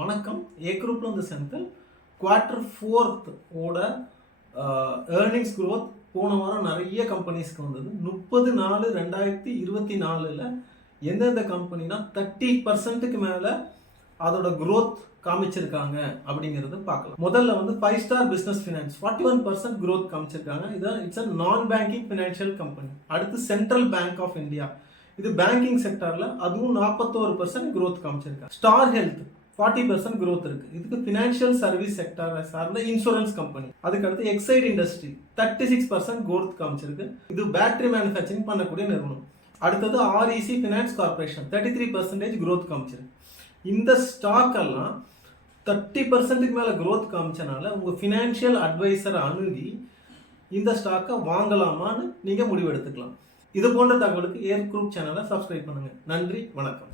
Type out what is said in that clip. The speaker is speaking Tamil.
வணக்கம். ஏ குரூப்ல வந்து சென்ட்ரல் Q4 ஓட ஏர்னிங்ஸ் growth போன வாரம் நிறைய கம்பெனிஸ்க்கு வந்தது. 30/4/2024 எந்தெந்த கம்பெனினா 30%க்கு மேல அதோட growth காமிச்சிருக்காங்க அப்படிங்கிறத பார்க்கலாம். முதல்ல வந்து 5 ஸ்டார் பிசினஸ் ஃபினான்ஸ் 41% growth காமிச்சிருக்காங்க. இட்ஸ் a நான் பேங்கிங் ஃபினான்ஷியல் கம்பெனி. அடுத்து சென்ட்ரல் பேங்க் ஆஃப் இந்தியா, இது பேங்கிங் செக்டர்ல அதுவும் 41% growth காமிச்சிருக்காங்க. ஸ்டார் ஹெல்த் 40% growth இருக்கு. இதுக்கு ஃபினான்ஷியல் சர்வீஸ் செக்டர் சார்ந்த இன்சூரன்ஸ் கம்பெனி. அதுக்கு அடுத்து எக்ஸைட் இண்டஸ்ட்ரி 36% growth காமிச்சிருக்கு. இது பேட்டரி மேனுஃபேக்சரிங் பண்ணக்கூடிய நிறுவனம். அடுத்தது ஆர்இசி ஃபினான்ஸ் கார்பரேஷன் 33% growth காமிச்சிருக்கு. இந்த ஸ்டாக் எல்லாம் 30%க்கு மேல growth காமிச்சனால உங்க ஃபினான்ஷியல் அட்வைசர் அணுகி இந்த ஸ்டாக்கை வாங்கலாமான்னு நீங்க முடிவு எடுத்துக்கலாம். இது போன்ற தகவலுக்கு ஏர் குரூப் சேனலை சப்ஸ்கிரைப் பண்ணுங்க. நன்றி, வணக்கம்.